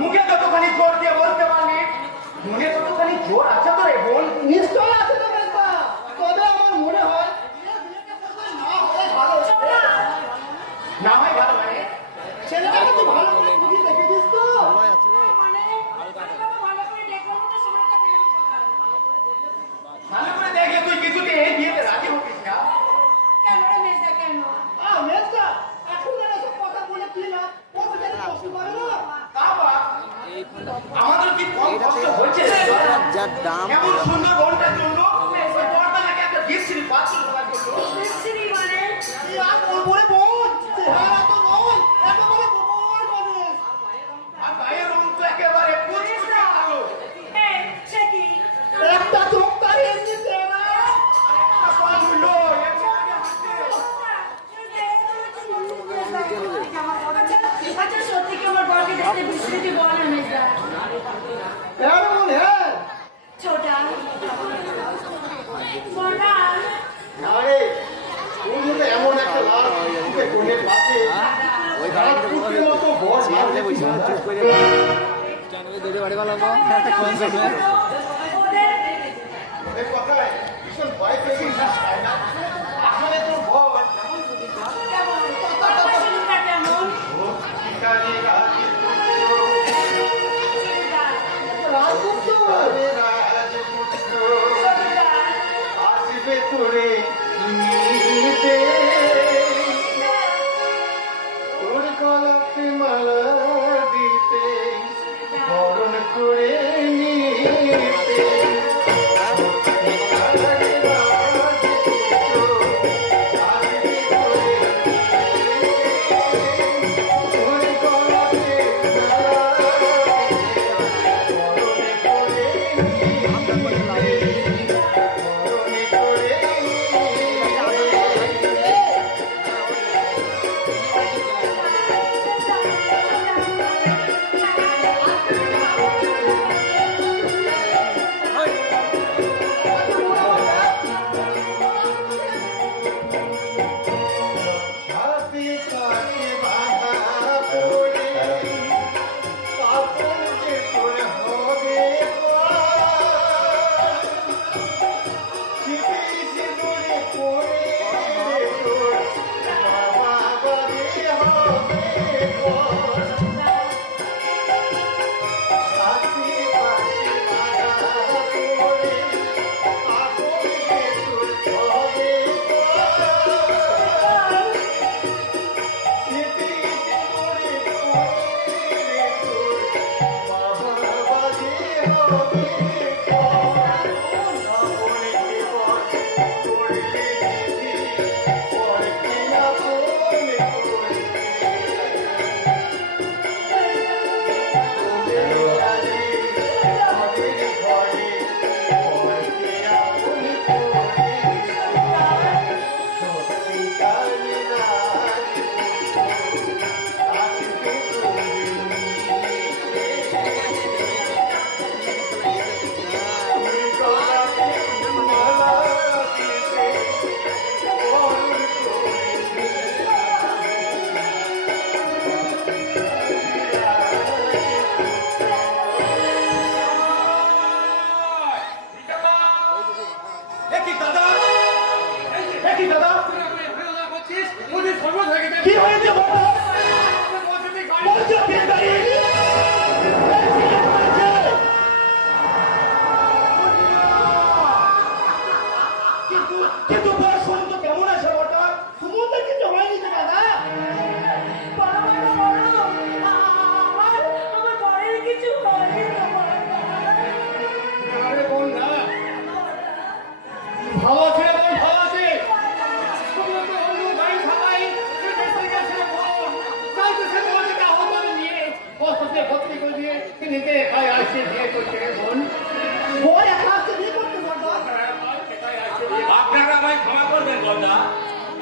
মুখে যতখানি জোর দিয়ে বলতে পারলি মনে ততখানি জোর আছে তো রে বোন? নিশ্চয় আছে তো বেটা, তবে আমার মনে হয় না হয় ভালো মানে ছেলেটাকে তুই ভালো করে বুঝি দেখেছিস তো? ভালো করে দেখে তুই কিছুতে এই বিয়েতে রাজি হতিস না কেন রে মেজদা, কেন? মেজদা এখন এসব কথা বলে কি না, ও বেচারি কষ্ট করে না। বাবা আমাদের কি কম কষ্ট হচ্ছে? যার দাম এমন সুন্দর বোনটার জন্য ওই বর্দাকে একটা বিশ্রী বাচ্চা দেওয়ার জন্য বিশ্রী মানে কি আর বলবো রে বোন, চেহারা তো নয়, একেবারে গোবর মানুষ। আর গায়ের রং তো একেবারে পুচকুচে কালো। সে কি একটা চোখ তার এমনি চেহারা, একটা পা ঝুললো, এমনি করে হাঁটছে। আচ্ছা সত্যি কি আমার বরকে দেখতে বিশ্রীতি বলে মেজদা? হ্যাঁ রে বোন, হ্যাঁ। ছোটা বড়া আরে তুমি তো এমন একটা লাল মুখে কোণের পাশে ওই সারা কুকুরের মতো বর মারলে বসে চুপ করে চ্যানেলে দিতে পারে ভালো না কনসেপ্টে ওদের কথায় ভীষণ ভয় পেয়ে গেছিস, তাই না? আসলে তোর ভয় কেমন কথা শুনটা কেমন? ঠিকানে রাজপুত্র আসবে তোরে নিতে, তোর গলাতে মালা দিতে, বরণ করে নিতে।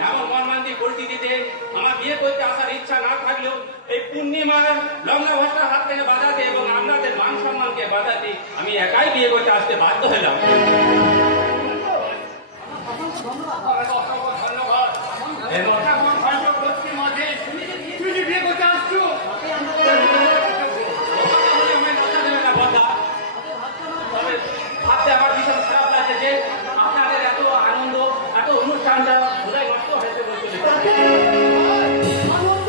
এমন মর্মান্তিক পরিস্থিতিতে আমার বিয়ে করতে আসার ইচ্ছা না থাকলেও এই পূর্ণিমার লগ্ন ভাষার হাত থেকে বাঁচাতে এবং আপনাদের মান সম্মানকে বাঁচাতে আমি একাই বিয়ে করতে আসতে বাধ্য হলাম। তুই যে বিয়ে করতে আসছো ভাবতে আমার ভীষণ খারাপ লাগছে যে আপনাদের এত আনন্দ, এত অনুষ্ঠানটা বোধহয় নষ্ট হয়েছে বলতে আনন্দ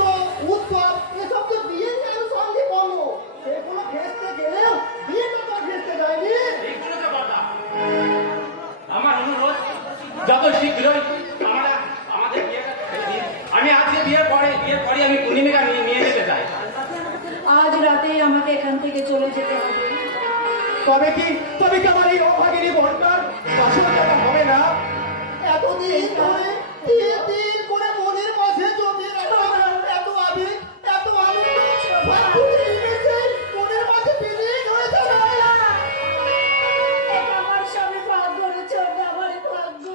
উৎসব এসব তো বিয়ে আর সঙ্গে বলো সেগুলো ঘেঁচতে গেলেও বিয়েটা তো ঘেঁচতে যায়নি। আমার অনুরোধ যত শীঘ্রই আমাদের বিয়েটা ছেড়ে দিন। আমি আজকে বিয়ের পরে আমি পূর্ণিমাকে নিয়ে যেতে চাই। আজ রাতেই আমাকে এখান থেকে চলে যেতে হবে। তবে কি আমার এই অভাগিনী বোনটার বাসর জায়গা হবে না? এতদিন ধরে তিল তিল করে মনের মাঝে জমিয়ে রাখা এত আবেগ এত আনন্দ ভাবতে নিমেষে মনের মাঝে বিলীন হয়ে যাবে। এটা আমার স্বামী ভাগ্য রে ছোট, আমার ভাগ্য।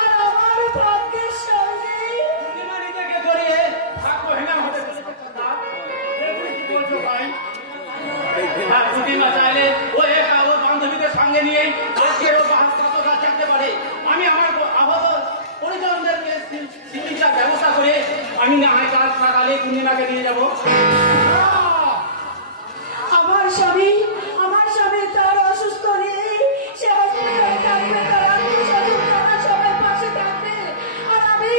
আর আমার ভাগ্যের সঙ্গে পূর্ণিমা নিজেকে জড়িয়ে ভাগ্যহীনা হতে চলেছে না। কি বলছো ভাই? হ্যাঁ, পূর্ণিমা চাইলে ও একা ওর বান্ধবীদের সঙ্গে নিয়ে আজকে ও বাসরা চাপতে পারে। আমি আমার আহত পরিজনদেরকে চিকিৎসার ব্যবস্থা করে আমি না হয় কাল সকালে পূর্ণিমাকে নিয়ে যাবো। আমার স্বামী তার অসুস্থ নেই, সে হসপিটালে থাকবে, তার আত্মীয়-স্বজন তারা সবাই পাশে থাকবে। আর আমি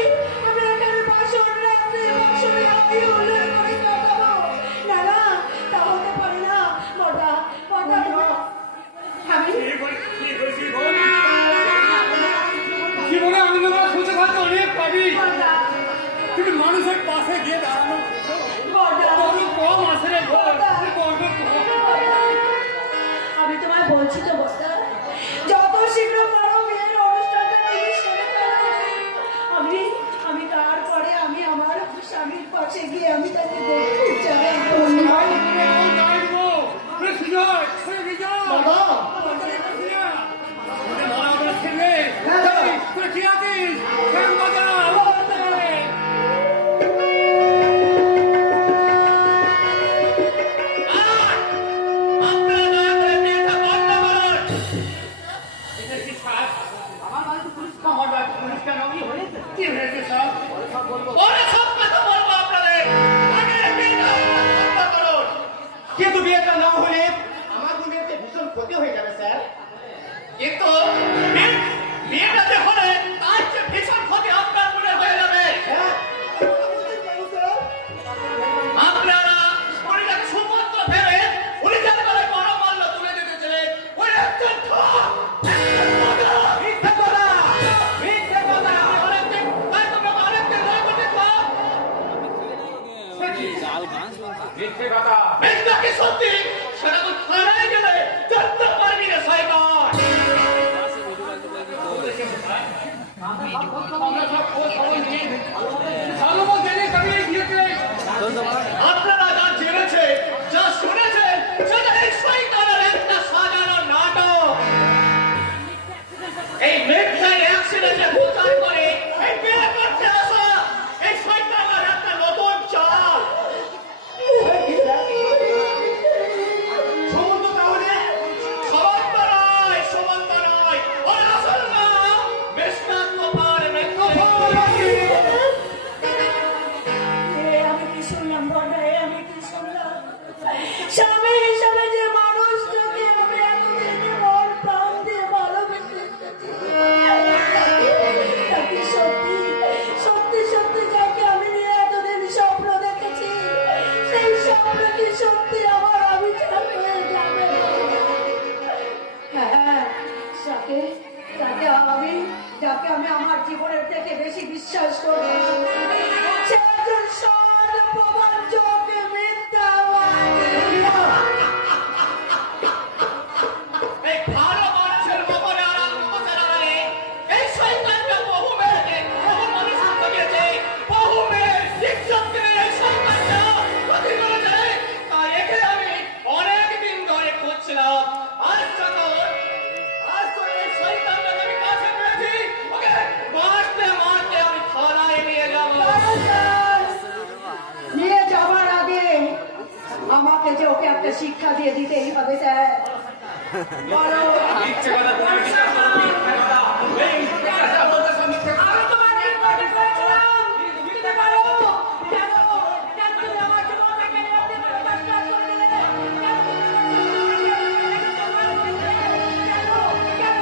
এখানে বাসর রাখতে বাসরে আমি উল্লেখ করে কাটাবো। না না, তা হতে পারে না। বটা আমি জীবনে আনন্দ করা সুযোগ হয়তো অনেক পাবি, বটা কিন্তু মানুষের পাশে গিয়ে দাঁড়ানো বটা বড় কম আসে রে ঘর, বড় কম। আমি তোমায় বলছি তো বটা, যত শীঘ্র পারো বিয়ের অনুষ্ঠানটা তুমি সেরে ফেলো। আমি তারপরে আমি আমার স্বামীর পাশে গিয়ে আমি তাকে দেখতে চাই। কিন্তু বিয়েটা না হলে আমার বোনের যে ভীষণ ক্ষতি হয়ে যাবে স্যার। কিন্তু বিয়েটা যে হলে তার যে ভীষণ ক্ষতি আপনার মনে হয়ে যাবে। হ্যাঁ, আপনারা পরিবারের সুপত্র ফেলে পুলিশের গলায় বড় মাল্য তুলে দিতে ছিলেন। ওই একজন মিথ্যে কথা, মিথ্যে কথা। মিথ্যে কথা মিথ্যা কি সত্যি সেটা তো থানায় গেলে জানতে পারবি না শয়তান। আপনারা যা জেনেছে যা শুনেছেন সেটা এই শয়তানের একটা সাজানো নাটক। এই মিথ্যার অ্যাক্সিডেন্টে ভূতার করে এই বিয়ে করতে আসা এই শয়তানের একটা নতুন চাল। সমন্ত তাহলে সমান্ত নয় ওর আসল নাম মিস্টার কুমার মিত্র। আমি কি শুনলাম বটা, আমি কি শুনলাম? স্বামী হিসাবে যে মানুষটাকে আমি এতদিন মন প্রাণ দিয়ে ভালোবেসে এসেছি, তাকে সত্যি যাকে আমি নিয়ে এতদিন স্বপ্ন দেখেছি, সেই স্বপ্ন কি সত্যি আমার অবিচার হয়ে যাবে? হ্যাঁ, যাকে আমি আমার জীবনের থেকে বেশি বিশ্বাস করি, সে একজন সৎ প্রবঞ্চক মিথ্যাবাদী। এই ভালো মানুষের মনে আরাম করতে দাঁড়ালে এই শয়তানটা বহু মেয়েকে বহু মানুষ ঠকিয়েছে, বহু মেয়ের ইজ্জত কেড়ে এই শয়তানটা ক্ষতি করেছে। তাই একে আমি অনেক দিন ধরে খুঁজছিলাম। আজ যখন এই শয়তানটাকে আমি কাছে পেয়েছি, ওকে মিথ্যে কথা তুমি বিশ্বাস করো, মিথ্যে কথা। এই কথা বলতেছো মিথ্যে কথা। আমি তোমাকে রিপোর্ট করেছিলাম দিতে পারো কেন কেন তুমি আমার জীবনটা কেড়ে নিতে পারো কষ্ট করে দিলে কেন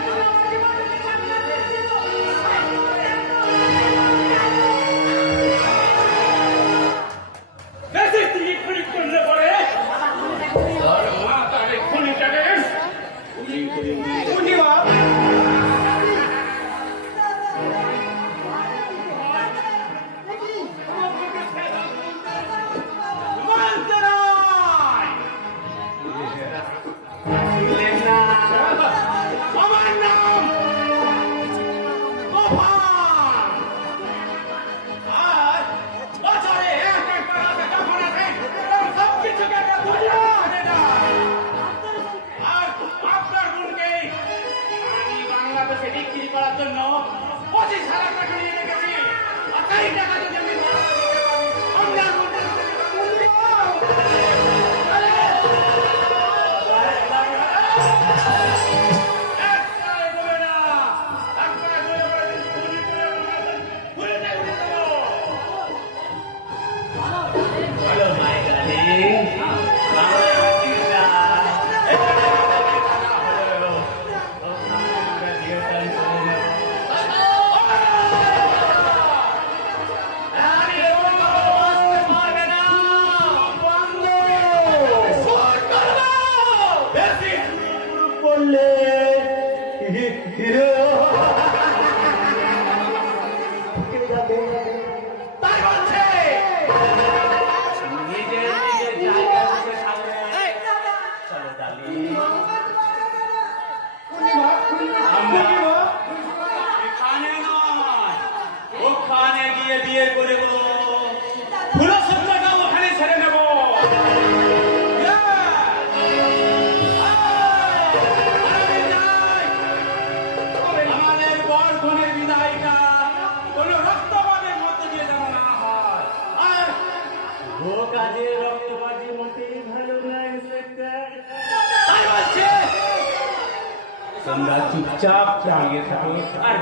তুমি আমার জীবনটাকে সামনে দিলে বেশি তুমি খুনি করলে পরে আর মা তারে খুনিটাকে পূর্ণিমা মানতে নয়। শুনলেন না আমার নাম গোপাল। আর বছরে একবার আসে, যখন আসে তখন সবকিছুকে একটা দুনিয়া হয়ে যায়। আর আপনার বোনকে আমি বাংলাদেশে বিক্রি করার জন্য 25,000 টাকা নিয়ে রেখেছি। আর সেই টাকা যদি আমি না দিতে পারি, আপনার বোনকে একটাই বলে না, একটাই বলে বলে দিন, খুনিটাই উঠে দেবো। Hello, my darling. বললে তাই বলছে নিজের নিজের জায়গা থেকে থাকবে। চলো darling। পূর্ণিমা আমরা এখানে নয়, ওখানে গিয়ে বিয়ে করে দেবো। ফুলসজ্জাটা ওখানে ছেড়ে নেব। আমাদের বর কনের বিদায়টা কোনো রক্তপাতের মধ্যে দিয়ে যেন না হয়। আর ও কাজে রক্তবাজি মোটেই ভালো না ইন্সপেক্টর। তাই বলছে তোমরা চুপচাপ দাঁড়িয়ে থাকো আর